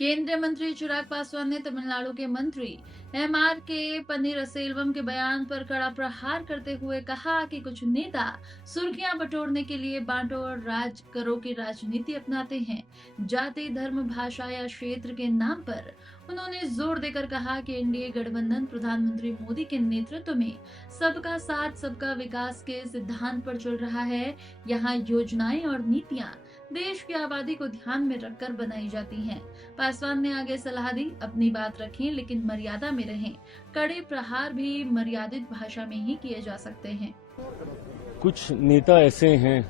केंद्रीय मंत्री चिराग पासवान ने तमिलनाडु के मंत्री एम.आर.के पनीरसेल्वम के बयान पर कड़ा प्रहार करते हुए कहा कि कुछ नेता सुर्खियां बटोरने के लिए बांटो और राज करो की राजनीति अपनाते हैं। जाति, धर्म, भाषा या क्षेत्र के नाम पर उन्होंने जोर देकर कहा कि एनडीए गठबंधन प्रधानमंत्री मोदी के नेतृत्व में सबका साथ सबका विकास के सिद्धांत पर चल रहा है। यहाँ योजनाएं और नीतियां देश की आबादी को ध्यान में रखकर बनाई जाती हैं। पासवान ने आगे सलाह दी, अपनी बात रखें लेकिन मर्यादा में रहें। कड़े प्रहार भी मर्यादित भाषा में ही किए जा सकते हैं। कुछ नेता ऐसे हैं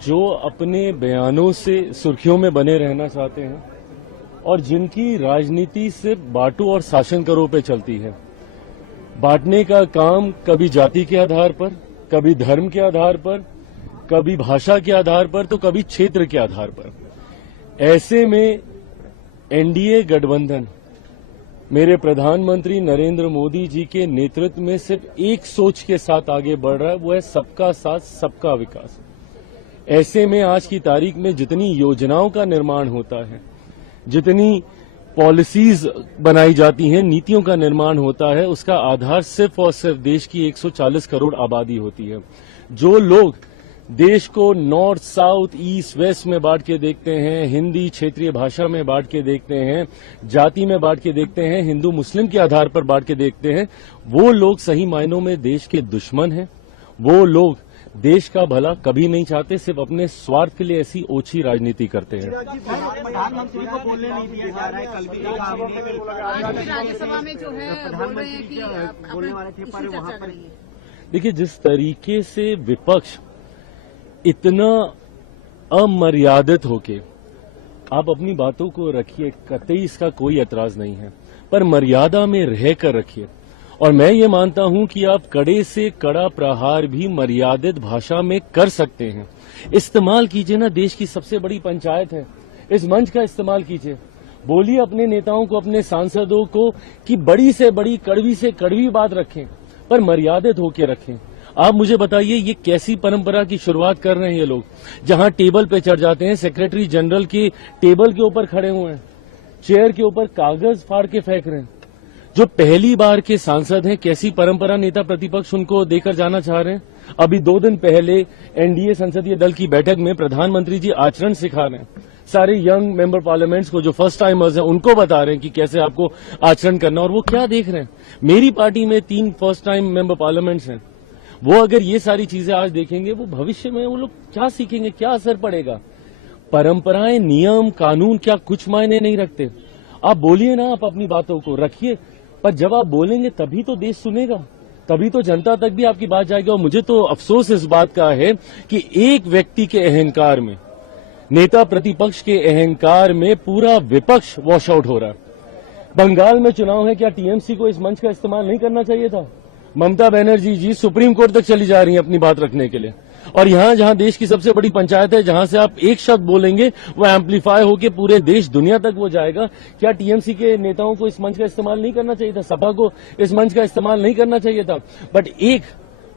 जो अपने बयानों से सुर्खियों में बने रहना चाहते हैं और जिनकी राजनीति सिर्फ बांटो और शासन करो पे चलती है। बांटने का काम कभी जाति के आधार पर, कभी धर्म के आधार पर, कभी भाषा के आधार पर, तो कभी क्षेत्र के आधार पर। ऐसे में एनडीए गठबंधन मेरे प्रधानमंत्री नरेंद्र मोदी जी के नेतृत्व में सिर्फ एक सोच के साथ आगे बढ़ रहा है, वो है सबका साथ सबका विकास। ऐसे में आज की तारीख में जितनी योजनाओं का निर्माण होता है, जितनी पॉलिसीज बनाई जाती हैं, नीतियों का निर्माण होता है, उसका आधार सिर्फ और सिर्फ देश की 140 करोड़ आबादी होती है। जो लोग देश को नॉर्थ, साउथ, ईस्ट, वेस्ट में बांट के देखते हैं, हिंदी क्षेत्रीय भाषा में बांट के देखते हैं, जाति में बांट के देखते हैं, हिंदू मुस्लिम के आधार पर बांट के देखते हैं, वो लोग सही मायनों में देश के दुश्मन हैं। वो लोग देश का भला कभी नहीं चाहते, सिर्फ अपने स्वार्थ के लिए ऐसी ओछी राजनीति करते हैं। प्रधानमंत्री को बोलने नहीं दिया जा रहा है। कल भी राज्यसभा में जो है प्रधानमंत्री बोलने वाले थे पर वहां पर देखिए, जिस तरीके से विपक्ष इतना अमर्यादित होके आप अपनी बातों को रखिए, कतई इसका कोई एतराज नहीं है, पर मर्यादा में रहकर रखिए। और मैं ये मानता हूं कि आप कड़े से कड़ा प्रहार भी मर्यादित भाषा में कर सकते हैं। इस्तेमाल कीजिए ना, देश की सबसे बड़ी पंचायत है, इस मंच का इस्तेमाल कीजिए। बोलिए अपने नेताओं को, अपने सांसदों को कि बड़ी से बड़ी, कड़वी से कड़वी बात रखें, पर मर्यादित होकर रखें। आप मुझे बताइए, ये कैसी परंपरा की शुरुआत कर रहे हैं ये लोग, जहां टेबल पे चढ़ जाते हैं, सेक्रेटरी जनरल की टेबल के ऊपर खड़े हुए हैं, चेयर के ऊपर कागज फाड़ के फेंक रहे हैं। जो पहली बार के सांसद हैं, कैसी परंपरा नेता प्रतिपक्ष उनको देकर जाना चाह रहे हैं। अभी 2 दिन पहले एनडीए संसदीय दल की बैठक में प्रधानमंत्री जी आचरण सिखा रहे हैं। सारे यंग मेंबर पार्लियामेंट्स को, जो फर्स्ट टाइमर्स हैं, उनको बता रहे हैं कि कैसे आपको आचरण करना। और वो क्या देख रहे हैं, मेरी पार्टी में 3 फर्स्ट टाइम मेंबर पार्लियामेंट्स हैं। वो अगर ये सारी चीजें आज देखेंगे, वो भविष्य में वो लोग क्या सीखेंगे, क्या असर पड़ेगा। परंपराएं, नियम, कानून क्या कुछ मायने नहीं रखते। आप बोलिए ना, आप अपनी बातों को रखिए, पर जब आप बोलेंगे तभी तो देश सुनेगा, तभी तो जनता तक भी आपकी बात जाएगी। और मुझे तो अफसोस इस बात का है कि एक व्यक्ति के अहंकार में, नेता प्रतिपक्ष के अहंकार में पूरा विपक्ष वॉश आउट हो रहा है। बंगाल में चुनाव है, क्या टीएमसी को इस मंच का इस्तेमाल नहीं करना चाहिए था? ममता बनर्जी जी सुप्रीम कोर्ट तक चली जा रही हैं अपनी बात रखने के लिए। और यहां जहां देश की सबसे बड़ी पंचायत है, जहां से आप एक शब्द बोलेंगे वो एम्पलीफाई होकर पूरे देश, दुनिया तक वो जाएगा। क्या टीएमसी के नेताओं को इस मंच का इस्तेमाल नहीं करना चाहिए था? सपा को इस मंच का इस्तेमाल नहीं करना चाहिए था? बट एक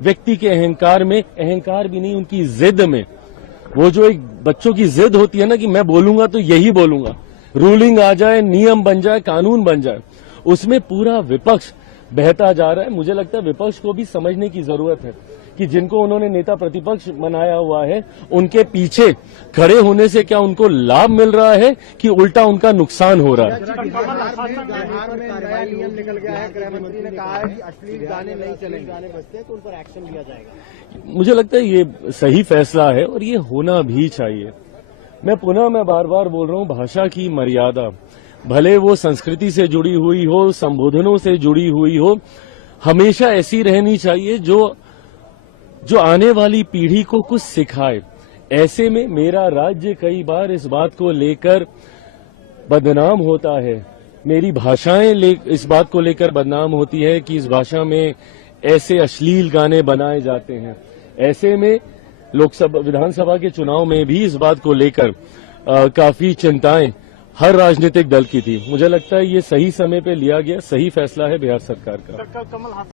व्यक्ति के अहंकार में, अहंकार भी नहीं, उनकी जिद में, वो जो एक बच्चों की जिद होती है ना कि मैं बोलूंगा तो यही बोलूंगा, रूलिंग आ जाए, नियम बन जाए, कानून बन जाए, उसमें पूरा विपक्ष बहता जा रहा है। मुझे लगता है विपक्ष को भी समझने की जरूरत है कि जिनको उन्होंने नेता प्रतिपक्ष बनाया हुआ है, उनके पीछे खड़े होने से क्या उनको लाभ मिल रहा है कि उल्टा उनका नुकसान हो रहा है। बिहार में नया नियम निकल गया है, गृह मंत्री ने कहा है कि अश्लील गाने नहीं चलेंगे, गाने बजते हैं तो उन पर एक्शन लिया जाएगा। मुझे लगता है ये सही फैसला है और ये होना भी चाहिए। मैं बार बार बोल रहा हूं, भाषा की मर्यादा, भले वो संस्कृति से जुड़ी हुई हो, संबोधनों से जुड़ी हुई हो, हमेशा ऐसी रहनी चाहिए जो आने वाली पीढ़ी को कुछ सिखाए। ऐसे में मेरा राज्य कई बार इस बात को लेकर बदनाम होता है, मेरी भाषाएं इस बात को लेकर बदनाम होती है कि इस भाषा में ऐसे अश्लील गाने बनाए जाते हैं। ऐसे में लोकसभा, विधानसभा के चुनाव में भी इस बात को लेकर काफी चिंताएं हर राजनीतिक दल की थी। मुझे लगता है ये सही समय पे लिया गया, सही फैसला है बिहार सरकार का।